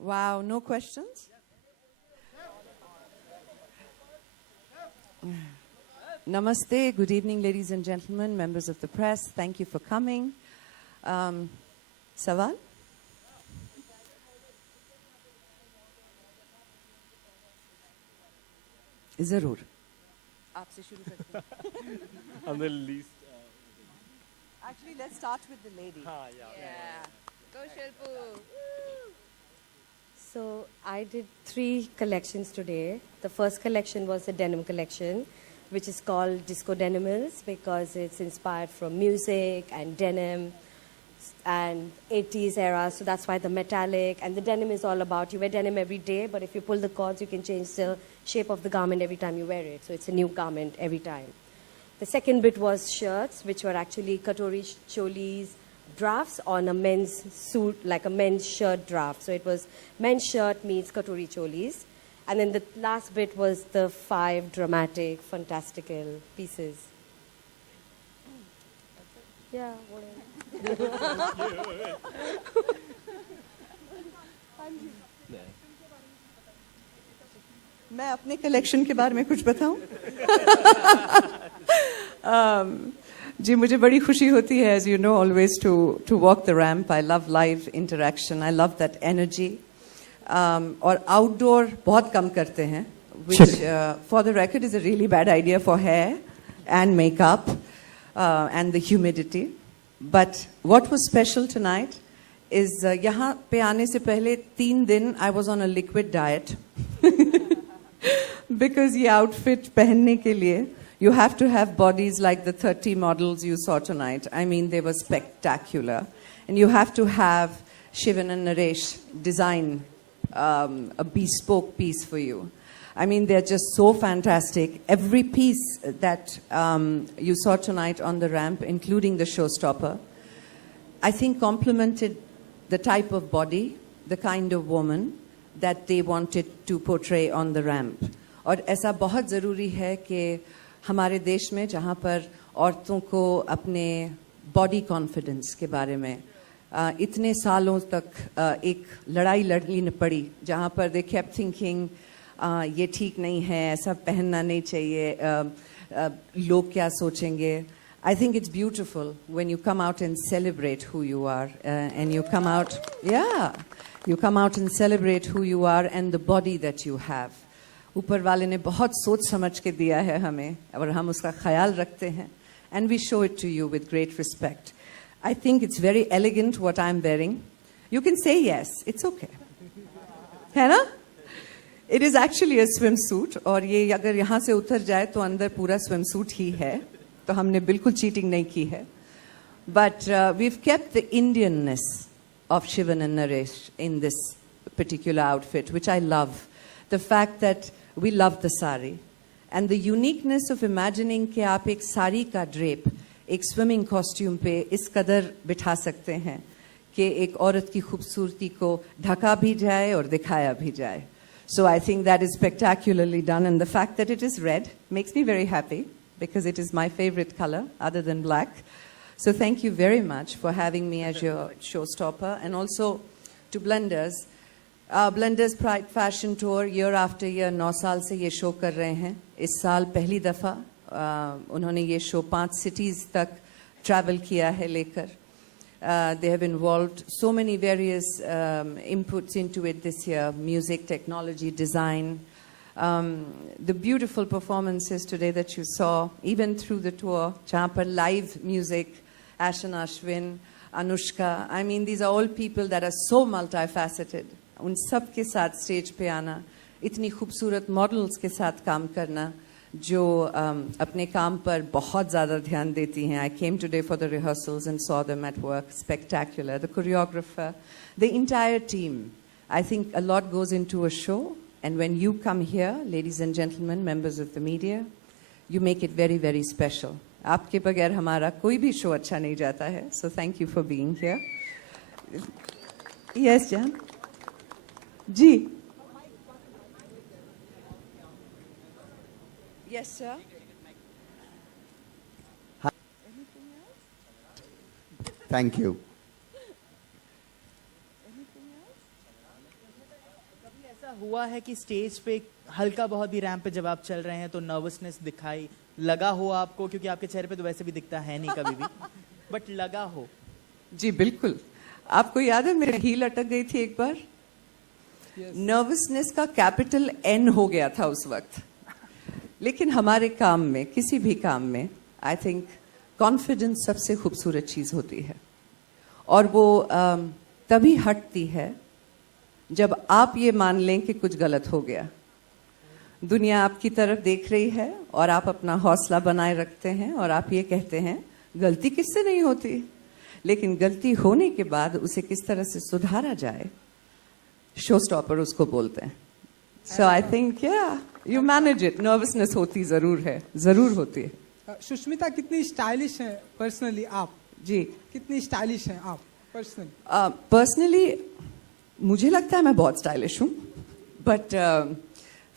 Wow, no questions? Namaste, good evening, ladies and gentlemen, members of the press. Thank you for coming. Sawal? Zarur. Aapse shuru karte hain. On the least. Actually, let's start with the lady. Yeah. Go Shilpu. So I did 3 collections today. The first collection was the denim collection, which is called Disco Denimals because it's inspired from music and denim and 80s era. So that's why the metallic and the denim is all about you wear denim every day, but if you pull the cords, you can change the shape of the garment every time you wear it. So it's a new garment every time. The second bit was shirts, which were actually Katori Cholis drafts on a men's suit, like a men's shirt draft. So it was men's shirt meets Katori Cholis. And then the last bit was the 5 dramatic, fantastical pieces. Yeah, whatever. मैं अपने collection के बारे में कुछ बताऊं? जी मुझे बड़ी खुशी होती है, as you know, always to walk the ramp. I love live interaction. I love that energy. और outdoor बहुत कम करते हैं, which for the record is a really bad idea for hair and makeup and the humidity. But what was special tonight is यहाँ पे आने से पहले 3 दिन I was on a liquid diet because ये outfit पहनने के लिए you have to have bodies like the 30 models you saw tonight. I mean, they were spectacular. And you have to have Shivan and Naresh design a bespoke piece for you. I mean, they're just so fantastic. Every piece that you saw tonight on the ramp, including the showstopper, I think complemented the type of body, the kind of woman that they wanted to portray on the ramp. और ऐसा बहुत ज़रूरी है कि हमारे देश में जहाँ पर औरतों को अपने बॉडी कॉन्फिडेंस के बारे में इतने सालों तक एक लड़ाई लड़नी पड़ी, जहाँ पर they kept thinking ये ठीक नहीं है, ऐसा पहनना नहीं चाहिए, लोग क्या सोचेंगे. I think it's beautiful when you come out and celebrate who you are and you come out, you come out and celebrate who you are and the body that you have. ऊपर वाले ने बहुत सोच समझ के दिया है हमें और हम उसका ख्याल रखते हैं. And we show it to you with great respect. I think it's very elegant what I'm wearing. You can say yes, it's okay. है ना? It is actually a swimsuit और ये अगर यहाँ से उतर जाए तो अंदर पूरा swimsuit ही है, तो हमने बिल्कुल cheating नहीं की है. But we've kept the Indianness of Shivan and Naresh in this particular outfit, which I love. The fact that we love the sari and the uniqueness of imagining कि आप एक साड़ी का drape एक swimming costume पे इस कदर बिठा सकते हैं कि एक औरत की खूबसूरती को ढका भी जाए और दिखाया भी जाए. So I think that is spectacularly done, and the fact that it is red makes me very happy. because it is my favorite color other than black. So thank you very much for having me as your showstopper. And also to Blenders. Blenders Pride Fashion Tour year after year 9 साल से ये show कर रहे हैं. इस साल पहली दफ़ा उन्होंने ये शो 5 cities तक travel किया है लेकर. They have involved so many various inputs into it this year: music, technology, design. The beautiful performances today that you saw, even through the tour, जहाँ पर live music, Ashan Ashwin, Anushka. I mean, these are all people that are so multifaceted. उन सब के साथ stage पे आना, इतनी खूबसूरत मॉडल्स के साथ काम करना, जो अपने काम पर बहुत ज़्यादा ध्यान देती हैं. I came today for the rehearsals and saw them at work. Spectacular. The choreographer, the entire team. I think a lot goes into a show. And when you come here, ladies and gentlemen, members of the media, you make it very, very special. आपके बगैर हमारा कोई भी show अच्छा नहीं जाता है. So thank you for being here. Yes, Jan. Ji. Yes, sir. Thank you. कभी ऐसा हुआ है कि स्टेज पे हल्का बहुत भी रैंप पे जब आप चल रहे हैं तो नर्वसनेस दिखाई लगा हो आपको, क्योंकि आपके चेहरे पे तो वैसे भी दिखता है नहीं कभी भी, बट लगा हो? जी बिल्कुल. आपको याद है मेरी हील अटक गई थी एक बार. नर्वसनेस का कैपिटल N हो गया था उस वक्त. लेकिन हमारे काम में, किसी भी काम में, आई थिंक कॉन्फिडेंस सबसे खूबसूरत चीज़ होती है. और वो तभी हटती है जब आप ये मान लें कि कुछ गलत हो गया. दुनिया आपकी तरफ देख रही है और आप अपना हौसला बनाए रखते हैं और आप ये कहते हैं गलती किससे नहीं होती, लेकिन गलती होने के बाद उसे किस तरह से सुधारा जाए, शो स्टॉपर उसको बोलते हैं. So I think you manage it. Nervousness होती जरूर है, जरूर होती है. सुष्मिता कितनी स्टाइलिश है पर्सनली आप? जी. कितनी स्टाइलिश हैं आप पर्सनली? पर्सनली मुझे लगता है मैं बहुत स्टाइलिश हूँ, बट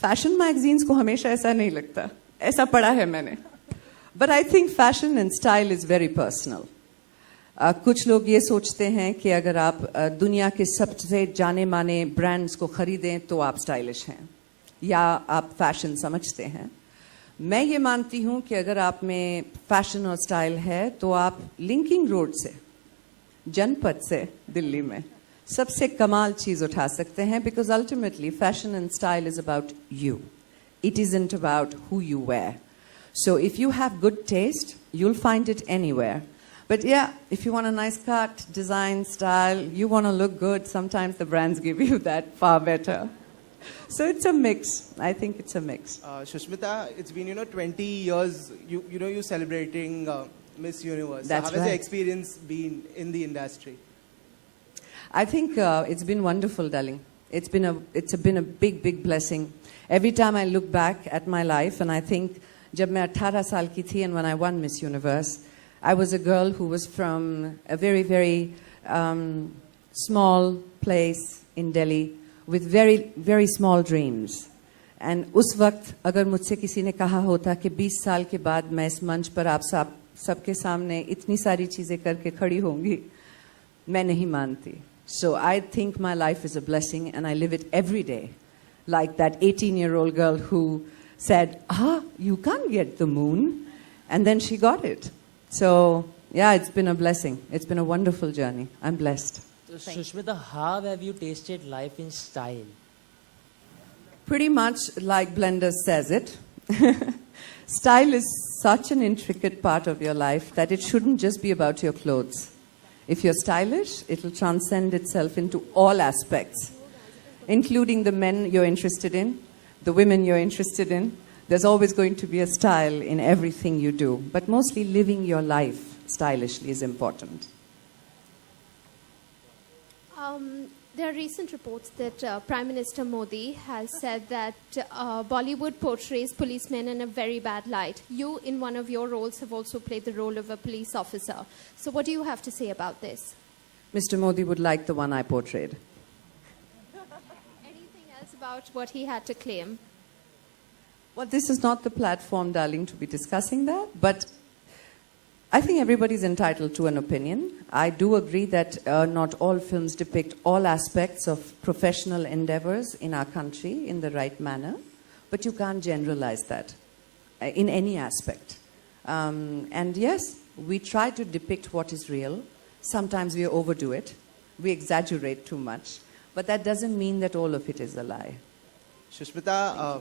फैशन मैगजीन्स को हमेशा ऐसा नहीं लगता. ऐसा पढ़ा है मैंने. But I think fashion and style is very personal. कुछ लोग ये सोचते हैं कि अगर आप दुनिया के सबसे जाने माने ब्रांड्स को खरीदें तो आप स्टाइलिश हैं या आप फैशन समझते हैं. मैं ये मानती हूँ कि अगर आप में फैशन और स्टाइल है तो आप लिंकिंग रोड से, जनपद से दिल्ली में सबसे कमाल चीज़ उठा सकते हैं. Because ultimately fashion and style is about you. It isn't about who you wear. So if you have good taste you'll find it anywhere. But yeah, if you want a nice cut, design, style, you want to look good, sometimes the brands give you that far better. So it's a mix. I think it's a mix. Shushmita, it's been 20 years. You celebrating Miss Universe. That's so how has right. your experience been in the industry? I think it's been wonderful, darling. It's been a big blessing. Every time I look back at my life, and I think, जब मैं 18 साल की थी, and when I won Miss Universe, I was a girl who was from a very small place in Delhi with very small dreams. And उस वक्त अगर मुझसे किसी ने कहा होता कि 20 साल के बाद मैं इस मंच पर आप सबके सामने इतनी सारी चीजें करके खड़ी होंगी, मैं नहीं मानती. So I think my life is a blessing, and I live it every day. Like that 18-year-old girl who said, you can't get the moon. And then she got it. So, yeah, it's been a blessing. It's been a wonderful journey. I'm blessed. So, Shushmita, how have you tasted life in style? Pretty much like Blender says it. Style is such an intricate part of your life that it shouldn't just be about your clothes. If you're stylish, it'll transcend itself into all aspects, including the men you're interested in, the women you're interested in. There's always going to be a style in everything you do, but mostly living your life stylishly is important. There are recent reports that Prime Minister Modi has said that Bollywood portrays policemen in a very bad light. You, in one of your roles, have also played the role of a police officer. So what do you have to say about this? Mr. Modi would like the one I portrayed. Anything else about what he had to claim? Well, this is not the platform, darling, to be discussing that, but I think everybody's entitled to an opinion. I do agree that not all films depict all aspects of professional endeavors in our country in the right manner, but you can't generalize that in any aspect. And yes, we try to depict what is real. Sometimes we overdo it, we exaggerate too much, but that doesn't mean that all of it is a lie. Shushmita,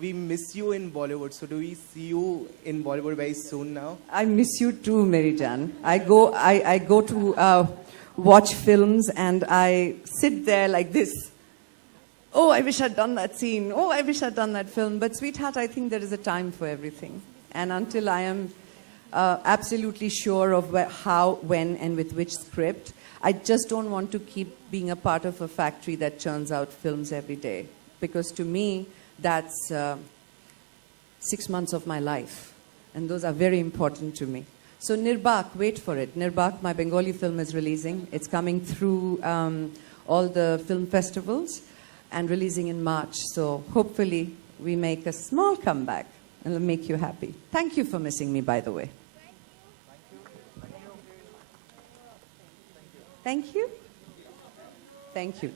we miss you in Bollywood. So do we see you in Bollywood very soon now? I miss you too, Mary Jan. I go to watch films and I sit there like this. Oh, I wish I'd done that scene. Oh, I wish I'd done that film. But sweetheart, I think there is a time for everything. And until I am absolutely sure of how, when, and with which script, I just don't want to keep being a part of a factory that churns out films every day. Because to me, that's 6 months of my life. And those are very important to me. So Nirbak, wait for it. Nirbak, my Bengali film, is releasing. It's coming through all the film festivals and releasing in March. So hopefully we make a small comeback and it'll make you happy. Thank you for missing me, by the way. Thank you. Thank you.